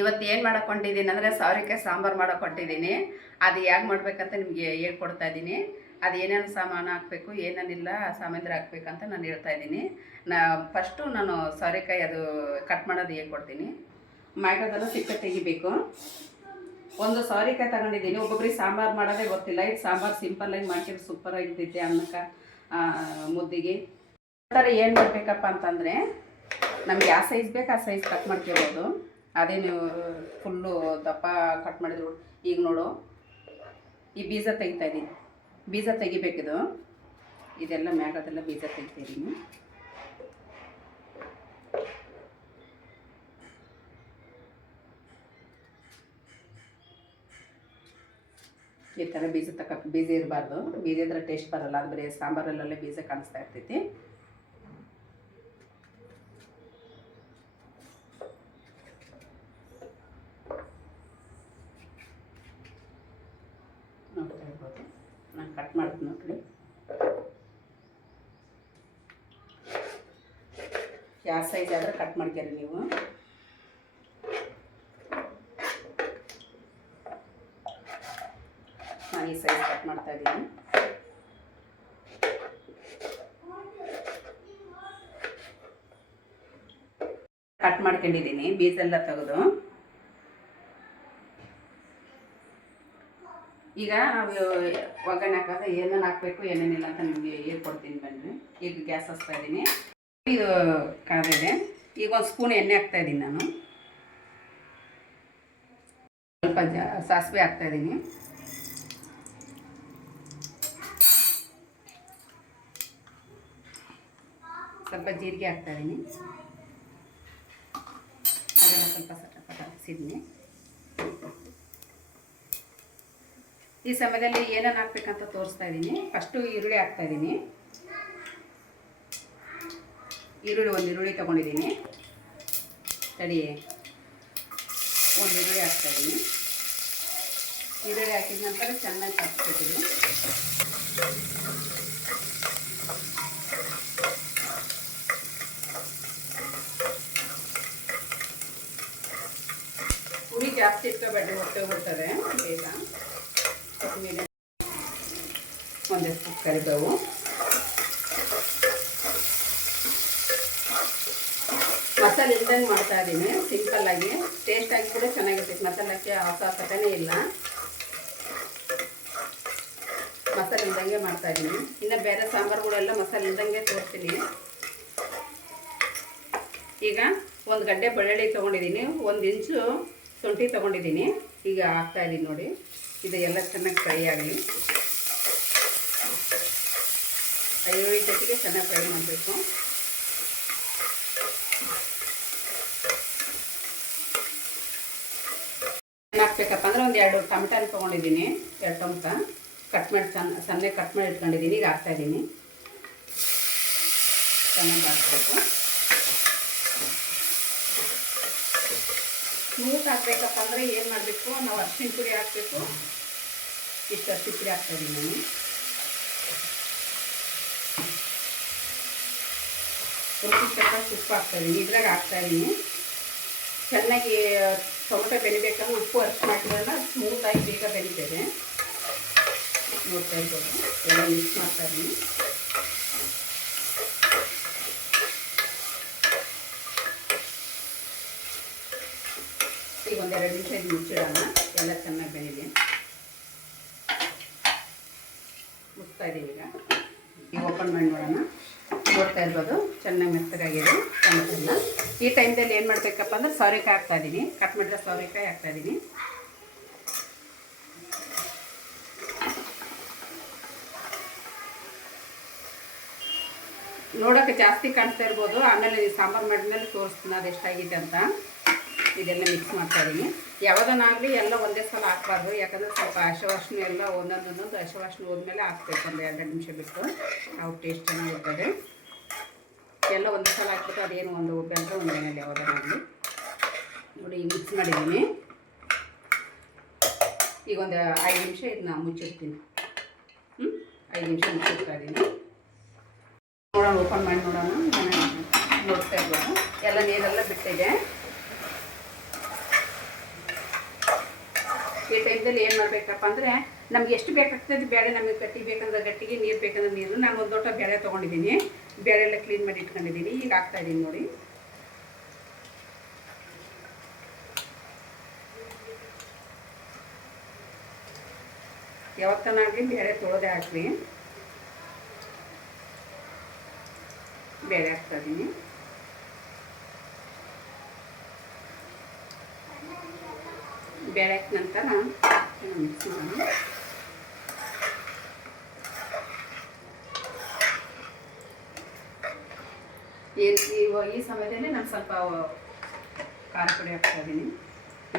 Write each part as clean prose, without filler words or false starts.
ಇವತ್ತು ಏನು ಮಾಡಕೊಂಡಿದ್ದೀನಿ ಅಂದರೆ ಸೌರೆಕಾಯಿ ಸಾಂಬಾರು ಮಾಡಕೊಂಡಿದ್ದೀನಿ. ಅದು ಹೇಗೆ ಮಾಡಬೇಕಂತ ನಿಮಗೆ ಹೇಳ್ಕೊಡ್ತಾ ಇದ್ದೀನಿ. ಅದು ಏನೇನು ಸಾಮಾನು ಹಾಕಬೇಕು, ಏನೇನಿಲ್ಲ ಸಾಮಗ್ರಿ ಹಾಕ್ಬೇಕಂತ ನಾನು ಹೇಳ್ತಾ ಇದ್ದೀನಿ. ಫಸ್ಟು ನಾನು ಸೌರೆಕಾಯಿ ಅದು ಕಟ್ ಮಾಡೋದು ಹೇಳ್ಕೊಡ್ತೀನಿ. ಮ್ಯಾಗದೆಲ್ಲ ಸಿಪ್ಪೆ ತೆಗಿಬೇಕು. ಒಂದು ಸೌರೆಕಾಯಿ ತಗೊಂಡಿದ್ದೀನಿ. ಒಬ್ಬೊಬ್ರಿಗೆ ಸಾಂಬಾರು ಮಾಡೋದೇ ಗೊತ್ತಿಲ್ಲ. ಇದು ಸಾಂಬಾರು ಸಿಂಪಲ್ಲಾಗಿ ಮಾಡ್ಕೊಂಡು ಸೂಪರಾಗಿರ್ತೈತೆ ಅನ್ನಕ್ಕೆ, ಮುದ್ದಿಗೆ. ಆ ಥರ ಏನು ಮಾಡಬೇಕಪ್ಪ ಅಂತಂದರೆ, ನಮ್ಗೆ ಯಾವ ಸೈಜ್ ಬೇಕು ಆ ಸೈಜ್ ಕಟ್ ಮಾಡ್ಕೊಬೋದು. ಅದೇ ನೀವು ಫುಲ್ಲು ದಪ್ಪ ಕಟ್ ಮಾಡಿದ್ರು. ಈಗ ನೋಡು, ಈ ಬೀಜ ತೆಗಿತಾ ಇದ್ದೀನಿ. ಬೀಜ ತೆಗಿಬೇಕಿದು. ಇದೆಲ್ಲ ಮ್ಯಾಗದೆಲ್ಲ ಬೀಜ ತೆಗಿತಾಯಿದ್ದೀನಿ. ಈ ಥರ ಬೀಜ ಇರಬಾರ್ದು. ಬೀಜ ಇದ್ರೆ ಟೇಸ್ಟ್ ಬರೋಲ್ಲ. ಅದು ಬರೀ ಸಾಂಬಾರಲ್ಲೇ ಬೀಜ ಕಾಣಿಸ್ತಾ ಇರ್ತೈತಿ. ನೋಡ್ತಾ ಇರ್ಬೋದು. ನಾನು ಕಟ್ ಮಾಡ್ತೀನಿ ನೋಡ್ರಿ. ಯಾವ ಸೈಜ್ ಆದರೆ ಕಟ್ ಮಾಡ್ತೀರಿ ನೀವು. ನಾನು ಈ ಸೈಜ್ ಕಟ್ ಮಾಡ್ತಾ ಇದ್ದೀನಿ. ಕಟ್ ಮಾಡ್ಕೊಂಡಿದ್ದೀನಿ ಬೀಜ ಎಲ್ಲ ತೆಗೆದು. ಈಗ ನಾವು ಒಗ್ಗರಣೆ ಹಾಕೋದು ಏನೇನು ಹಾಕಬೇಕು ಏನೇನಿಲ್ಲ ಅಂತ ನಿಮಗೆ ಹೇಳ್ಕೊಡ್ತೀನಿ ಬನ್ನಿ. ಈಗ ಗ್ಯಾಸ್ ಹಚ್ತಾ ಇದ್ದೀನಿ. ಇದು ಕಾದಿದೆ. ಈಗ ಒಂದು ಸ್ಪೂನ್ ಎಣ್ಣೆ ಹಾಕ್ತಾಯಿದ್ದೀನಿ ನಾನು. ಸ್ವಲ್ಪ ಸಾಸಿವೆ ಹಾಕ್ತಾಯಿದ್ದೀನಿ. ಸ್ವಲ್ಪ ಜೀರಿಗೆ ಹಾಕ್ತಾಯಿದ್ದೀನಿ. ಅದೆಲ್ಲ ಸ್ವಲ್ಪ ಸಟಪಟ ಹಸಿದ್ನಿ. ಈ ಸಮಯದಲ್ಲಿ ಏನೇನು ಹಾಕ್ಬೇಕಂತ ತೋರಿಸ್ತಾ ಇದ್ದೀನಿ. ಫಸ್ಟು ಈರುಳ್ಳಿ ಹಾಕ್ತಾಯಿದ್ದೀನಿ. ಒಂದು ಈರುಳ್ಳಿ ತೊಗೊಂಡಿದ್ದೀನಿ. ತಡಿ, ಒಂದು ಈರುಳ್ಳಿ ಹಾಕ್ತಾಯಿದ್ದೀನಿ. ಈರುಳ್ಳಿ ಹಾಕಿದ ನಂತರ ಚೆನ್ನಾಗಿ ಕಲಿಸ್ಕೊತೀನಿ. ಹುಳಿ ಜಾಸ್ತಿ ಇಟ್ಕೋಬೇಡ್ರಿ, ಹೊಟ್ಟೆ ಹೋಗ್ತದೆ ಬೇಗ. ಕೊತ್ತಂಬರಿ, ಒಂದಷ್ಟು ಕರಿಬೇವು, ಮಸಾಲೆ ಇಲ್ದಂಗೆ ಮಾಡ್ತಾ ಇದ್ದೀನಿ. ಸಿಂಪಲ್ಲಾಗಿ ಟೇಸ್ಟಾಗಿ ಕೂಡ ಚೆನ್ನಾಗಿರ್ತೈತೆ. ಮಸಾಲಕ್ಕೆ ಅವಕಾಶನೇ ಇಲ್ಲ. ಮಸಾಲೆ ಇಲ್ದಂಗೆ ಮಾಡ್ತಾ ಇದ್ದೀನಿ. ಇನ್ನು ಬೇರೆ ಸಾಂಬಾರುಗಳೆಲ್ಲ ಮಸಾಲೆ ಇಲ್ದಂಗೆ ತೋರಿಸ್ತೀನಿ. ಈಗ ಒಂದು ಗಡ್ಡೆ ಬೆಳ್ಳುಳ್ಳಿ ತೊಗೊಂಡಿದ್ದೀನಿ. 1 ಇಂಚು ಶುಂಠಿ ತೊಗೊಂಡಿದ್ದೀನಿ. ಈಗ ಹಾಕ್ತಾಯಿದ್ದೀನಿ ನೋಡಿ. ಇದು ಎಲ್ಲ ಚೆನ್ನಾಗಿ ಫ್ರೈ ಆಗಲಿ. ಈರುಳ್ಳಿ ಜೊತೆಗೆ ಚೆನ್ನಾಗಿ ಫ್ರೈ ಮಾಡಬೇಕು. ಏನು ಹಾಕ್ಬೇಕಪ್ಪ ಅಂದರೆ ಒಂದು 2 ಟೊಮೆಟೊ ತೊಗೊಂಡಿದ್ದೀನಿ. 2 ಟೊಮೆಟೊ ಕಟ್ ಮಾಡಿ ಸಣ್ಣ ಕಟ್ ಮಾಡಿ ಇಟ್ಕೊಂಡಿದ್ದೀನಿ. ಈಗ ಹಾಕ್ತಾಯಿದ್ದೀನಿ. ಚೆನ್ನಾಗಿ ಹಾಕ್ಬೇಕು. ಸ್ಮೂತ್ ಹಾಕಬೇಕಪ್ಪ ಅಂದರೆ ಏನು ಮಾಡಬೇಕು, ನಾವು ಅರಿಶಿನ ಪುಡಿ ಹಾಕಬೇಕು. ಇಷ್ಟು ಅರಿಶಿನ ಪುಡಿ ಹಾಕ್ತಾಯಿದ್ದೀನಿ ನಾನು. ರುಚಿಗೆ ತಕ್ಕಷ್ಟು ಉಪ್ಪು ಹಾಕ್ತಾಯಿದ್ದೀನಿ. ಇದ್ರಾಗ ಹಾಕ್ತಾಯಿದ್ದೀನಿ. ಚೆನ್ನಾಗಿ ಟೊಮೆಟೊ ಬೆಳಿಬೇಕಂದ್ರೆ ಉಪ್ಪು ಅರಿಶಿನ ಹಾಕಿದ್ರೆ ಸ್ಮೂತಾಗಿ ಬೇಗ ಬೆಳಿತದೆ. ನೋಡ್ತಾ ಇರ್ಬೋದು. ಎಲ್ಲ ಮಿಕ್ಸ್ ಮಾಡ್ತಾಯಿದ್ದೀನಿ. ಈಗ 1-2 ನಿಮಿಷ ಇದು ಮುಚ್ಚಿಡೋಣ. ಎಲ್ಲ ಚೆನ್ನಾಗಿ ಬೆಳೀಲಿ. ಮುಚ್ತಾ ಇದ್ದೀವಿ. ಈಗ ಓಪನ್ ಮಾಡಿ ನೋಡೋಣ. ನೋಡ್ತಾ ಇರ್ಬೋದು, ಚೆನ್ನಾಗಿ ಮೆತ್ತಗಾಗಿದೆ ಟೊಮೆಟೊ. ಈ ಟೈಮ್ದಲ್ಲಿ ಏನು ಮಾಡಬೇಕಪ್ಪ ಅಂದ್ರೆ ಸೌರೆಕಾಯಿ ಹಾಕ್ತಾಯಿದ್ದೀನಿ. ಕಟ್ ಮಾಡಿದ್ರೆ ಸೌರೆಕಾಯಿ ಹಾಕ್ತಾಯಿದ್ದೀನಿ. ನೋಡೋಕ್ಕೆ ಜಾಸ್ತಿ ಕಾಣಿಸ್ತಾ ಇರ್ಬೋದು. ಆಮೇಲೆ ಸಾಂಬಾರು ಮಾಡಿದ್ಮೇಲೆ ತೋರಿಸ್ತೀನಿ ಅದು ಎಷ್ಟಾಗಿದೆ ಅಂತ. ಇದೆಲ್ಲ ಮಿಕ್ಸ್ ಮಾಡ್ತಾಯಿದ್ದೀನಿ. ಯಾವುದನ್ನಾಗಲಿ ಎಲ್ಲ ಒಂದೇ ಸಲ ಹಾಕಬಾರ್ದು. ಯಾಕಂದರೆ ಸ್ವಲ್ಪ ಹಸಿವಾಸನೆ ಎಲ್ಲ ಒಂದೊಂದು ಹಸಿವಾಸನೆ ಹೋದ್ಮೇಲೆ ಹಾಕ್ಬೇಕು. ಒಂದು 2 ನಿಮಿಷ ಬಿಟ್ಟು ಯಾವ ಟೇಸ್ಟ್ ಚೆನ್ನಾಗಿರ್ತದೆ. ಎಲ್ಲ ಒಂದೇ ಸಲ ಹಾಕ್ಬಿಟ್ಟು ಅದೇನು ಒಂದು ಬೆಂದರೆ ಒಂದು ಏನಿಲ್ಲ ಯಾವುದನ್ನಾಗಲಿ. ನೋಡಿ ಈಗ ಮಿಕ್ಸ್ ಮಾಡಿದ್ದೀನಿ. ಈಗ ಒಂದು 5 ನಿಮಿಷ ಇದನ್ನ ಮುಚ್ಚಿಡ್ತೀನಿ. 5 ನಿಮಿಷ ಮುಚ್ಚಿಡ್ತಾ ಇದ್ದೀನಿ. ನೋಡೋಣ, ಓಪನ್ ಮಾಡಿ ನೋಡೋಣ. ನೋಡ್ತಾ ಇರ್ಬೋದು, ಎಲ್ಲ ನೀರೆಲ್ಲ ಬಿಟ್ಟಿದೆ. ಈ ಟೈಮ್ದಲ್ಲಿ ಏನು ಮಾಡಬೇಕಪ್ಪ ಅಂದರೆ ನಮ್ಗೆ ಎಷ್ಟು ಬೇಕಾಗ್ತದೆ ಬೇಳೆ, ನಮಗೆ ಗಟ್ಟಿ ಬೇಕಂದ್ರೆ ಗಟ್ಟಿಗೆ, ನೀರು ಬೇಕಂದ್ರೆ ನೀರು. ನಾನು ಒಂದು ಲೋಟ ಬೇಳೆ ತೊಗೊಂಡಿದ್ದೀನಿ, ಬೇಳೆ ಎಲ್ಲ ಕ್ಲೀನ್ ಮಾಡಿ ಇಟ್ಕೊಂಡಿದ್ದೀನಿ. ಈಗ ಹಾಕ್ತಾಯಿದ್ದೀನಿ ನೋಡಿ. ಯಾವತ್ತನಾಗಲಿ ಬೇಳೆ ತೊಳೆದೇ ಹಾಕ್ರಿ. ಬೇಳೆ ಹಾಕ್ತಾಯಿದ್ದೀನಿ. ಬೇಳೆ ಹಾಕಿದ ನಂತರ ಮಿಕ್ಸ್ ಮಾಡೋಣ. ಈ ಸಮಯದಲ್ಲಿ ನಾನು ಸ್ವಲ್ಪ ಖಾರ ಪುಡಿ ಹಾಕ್ತಾಯಿದ್ದೀನಿ.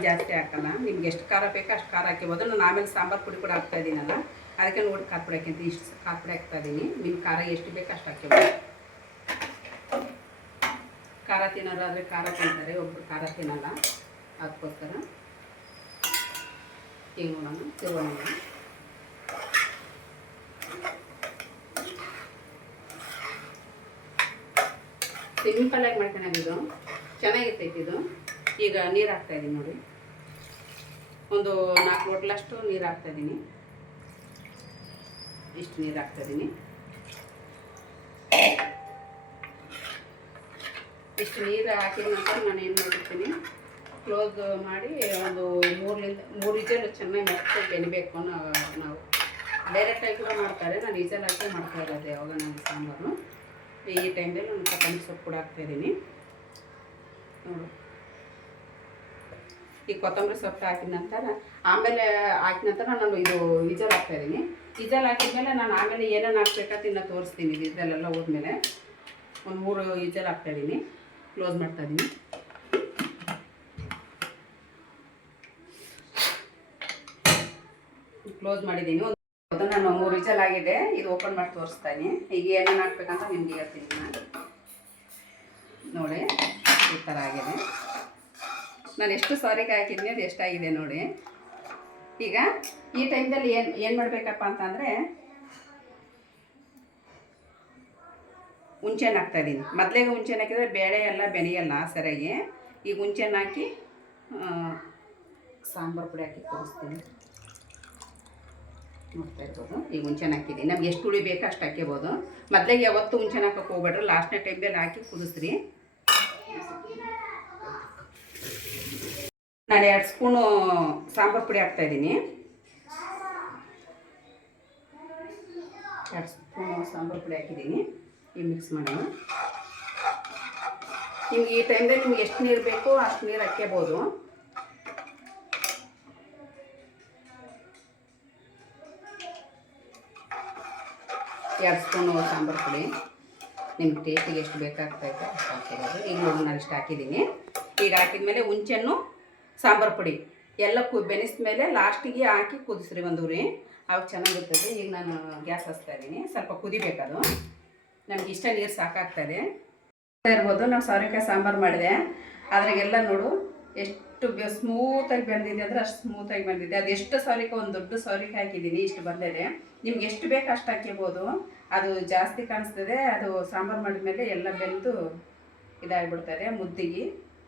ಜಾಸ್ತಿ ಹಾಕಲ್ಲ, ನಿಮ್ಗೆ ಎಷ್ಟು ಖಾರ ಬೇಕೋ ಅಷ್ಟು ಖಾರ ಹಾಕಿಬೋದು. ನಾನು ಆಮೇಲೆ ಸಾಂಬಾರು ಪುಡಿ ಕೂಡ ಹಾಕ್ತಾಯಿದ್ದೀನಲ್ಲ, ಅದಕ್ಕೆ ನೋಡಿ ಖಾರ ಪುಡಿ ಹಾಕಿದ್ದು ಇಷ್ಟು ಖಾರ ಪುಡಿ ಹಾಕ್ತಾಯಿದ್ದೀನಿ. ನಿಮ್ಮ ಖಾರ ಎಷ್ಟು ಬೇಕೋ ಅಷ್ಟು ಹಾಕಿಬೋದು. ಖಾರ ತಿನ್ನೋರಾದರೆ ಖಾರ ತಿಂತಾರೆ, ಒಬ್ಬರು ಖಾರ ತಿನ್ನಲ್ಲ, ಅದಕ್ಕೋಸ್ಕರ ಈಗ ನೋಡೋಣ. ತಿರುವೋಣ. ಸಿಂಪಲ್ಲಾಗಿ ಮಾಡ್ಕೊಂಡಾಗಿದ್ದು ಚೆನ್ನಾಗಿರ್ತೈತಿ ಇದು. ಈಗ ನೀರು ಹಾಕ್ತಾಯಿದ್ದೀನಿ ನೋಡಿ. ಒಂದು 4 ಲೋಟಲಷ್ಟು ನೀರು ಹಾಕ್ತಾಯಿದ್ದೀನಿ. ಇಷ್ಟು ನೀರು ಹಾಕ್ತಾಯಿದ್ದೀನಿ. ಇಷ್ಟು ನೀರು ಹಾಕಿದ ನಂತರ ನಾನು ಏನು ಮಾಡಿರ್ತೀನಿ, ಕ್ಲೋಸ್ ಮಾಡಿ ಒಂದು 3 ವಿಜಲ್ ಚೆನ್ನಾಗಿ ಮೆತ್ತಗೆ ಬೆನಿಬೇಕು. ನಾವು ಡೈರೆಕ್ಟಾಗಿ ಕೂಡ ಮಾಡ್ತಾರೆ, ನಾನು ವಿಜಲ್ ಹಾಕಿ ಮಾಡ್ತಾ ಇರೋದು ಯಾವಾಗ ನಾನು ಸಾಂಬಾರು. ಈ ಟೈಮಲ್ಲಿ ನಾನು ಕೊತ್ತಂಬರಿ ಸೊಪ್ಪು ಕೂಡ ಹಾಕ್ತಾಯಿದ್ದೀನಿ ನೋಡು. ಈ ಕೊತ್ತಂಬರಿ ಸೊಪ್ಪು ಹಾಕಿದ ನಂತರ ಆಮೇಲೆ ಹಾಕಿದ ನಂತರ ನಾನು ಇದು ವಿಜಲ್ ಹಾಕ್ತಾಯಿದ್ದೀನಿ. ವಿಜಲ್ ಹಾಕಿದ್ಮೇಲೆ ನಾನು ಆಮೇಲೆ ಏನೇನು ಹಾಕ್ಬೇಕಂತ ಇನ್ನು ತೋರಿಸ್ತೀನಿ. ವಿಜಲೆಲ್ಲ ಹೋದ್ಮೇಲೆ ಒಂದು 3 ವಿಜಲ್ ಹಾಕ್ತಾಯಿದ್ದೀನಿ. ಕ್ಲೋಸ್ ಮಾಡ್ತಾಯಿದ್ದೀನಿ. ಕ್ಲೋಸ್ ಮಾಡಿದ್ದೀನಿ. ಅದು ನಾನು 3 ವಿಜಲ್ ಆಗಿದೆ. ಇದು ಓಪನ್ ಮಾಡಿ ತೋರಿಸ್ತಾ ಇದ್ದೀನಿ. ಈಗ ಏನೇನು ಹಾಕ್ಬೇಕಂತ ನಿಮ್ಗೆ ಹೇಳ್ತೀನಿ ನಾನು. ನೋಡಿ ಈ ಥರ ಆಗಿದೆ. ನಾನು ಎಷ್ಟು ಸೋರೆಕಾಯಿ ಹಾಕಿದ್ದೀನಿ ಅದು ಎಷ್ಟಾಗಿದೆ ನೋಡಿ. ಈಗ ಈ ಟೈಮ್ದಲ್ಲಿ ಏನು ಮಾಡಬೇಕಪ್ಪ ಅಂತಂದರೆ ಹುಂಚೆಹಣ್ಣು ಹಾಕ್ತಾಯಿದ್ದೀನಿ. ಮೊದಲಿಗೆ ಹುಂಚೆಹಣ್ಣು ಹಾಕಿದರೆ ಬೇಳೆ ಎಲ್ಲ ಬೆನೆಯಲ್ಲ ಸರಿಯಾಗಿ. ಈಗ ಹುಂಚೆಹಣ್ಣು ಹಾಕಿ ಸಾಂಬಾರು ಪುಡಿ ಹಾಕಿ ತೋರಿಸ್ತೀನಿ. ನೋಡ್ತಾ ಇರ್ಬೋದು. ಈಗ ಹುಂಚೆಹಣ್ಣು ಹಾಕಿದ್ದೀನಿ. ನಮ್ಗೆ ಎಷ್ಟು ಹುಳಿ ಬೇಕೋ ಅಷ್ಟು ಹಾಕ್ಕೋಬೋದು. ಮೊದಲಿಗೆ ಯಾವತ್ತೂ ಹುಂಚೆಹಣ್ಣು ಹಾಕೋಕೆ ಹೋಗ್ಬೇಡ್ರಿ, ಲಾಸ್ಟ್ನೇ ಟೈಮ್ದಲ್ಲಿ ಹಾಕಿ ಕುದಿಸ್ರಿ. ನಾನು 2 ಸ್ಪೂನು ಸಾಂಬಾರು ಪುಡಿ ಹಾಕ್ತಾಯಿದ್ದೀನಿ. 2 ಸ್ಪೂನು ಸಾಂಬಾರು ಪುಡಿ ಹಾಕಿದ್ದೀನಿ. ಈಗ ಮಿಕ್ಸ್ ಮಾಡೋಣ. ನಿಮ್ಗೆ ಈ ಟೈಮ್ದಲ್ಲಿ ನಿಮ್ಗೆ ಎಷ್ಟು ನೀರು ಬೇಕೋ ಅಷ್ಟು ನೀರು ಹಾಕ್ಕೋಬೋದು. ಎರಡು ಸ್ಪೂನು ಸಾಂಬಾರು ಪುಡಿ ನಿಮ್ಗೆ ಟೇಸ್ಟಿಗೆ ಎಷ್ಟು ಬೇಕಾಗ್ತೈತೆ ಅಷ್ಟು ಹಾಕಿರೋದು. ಈಗ ನೋಡಿ ನಾನು ಇಷ್ಟು ಹಾಕಿದ್ದೀನಿ. ಈಗ ಹಾಕಿದ್ಮೇಲೆ ಹುಂಚೆಹಣ್ಣು ಸಾಂಬಾರು ಪುಡಿ ಎಲ್ಲ ಬೆನೆಸಿದ ಮೇಲೆ ಲಾಸ್ಟಿಗೆ ಹಾಕಿ ಕುದಿಸ್ರಿ ಒಂದು ಉರಿ, ಅವಾಗ ಚೆನ್ನಾಗಿರ್ತದೆ. ಈಗ ನಾನು ಗ್ಯಾಸ್ ಹಚ್ತಾ ಇದ್ದೀನಿ. ಸ್ವಲ್ಪ ಕುದಿಬೇಕದು. ನಮ್ಗೆ ಇಷ್ಟ ನೀರು ಸಾಕಾಗ್ತದೆ ಇರ್ಬೋದು. ನಾವು ಸೌರೆಕಾಯಿ ಸಾಂಬಾರು ಮಾಡಿದೆ, ಅದ್ರಾಗೆಲ್ಲ ನೋಡು ಎಷ್ಟು ಸ್ಮೂತಾಗಿ ಬಂದಿದೆ ಅಂದರೆ ಅಷ್ಟು ಸ್ಮೂತಾಗಿ ಬಂದಿದೆ. ಅದು ಎಷ್ಟು ಸೌರೆಕಾಯಿ, ಒಂದು ದೊಡ್ಡ ಸೌರೆಕಾಯಿ ಹಾಕಿದ್ದೀನಿ, ಇಷ್ಟು ಬಂದಿದೆ. ನಿಮ್ಗೆ ಎಷ್ಟು ಬೇಕು ಅಷ್ಟು ಹಾಕಿರ್ಬೋದು. ಅದು ಜಾಸ್ತಿ ಕಾಣಿಸ್ತದೆ, ಅದು ಸಾಂಬಾರು ಮಾಡಿದ್ಮೇಲೆ ಎಲ್ಲ ಬೆಂದು ಇದಾಗಿಬಿಡ್ತದೆ ಮುದ್ದಿಗೆ.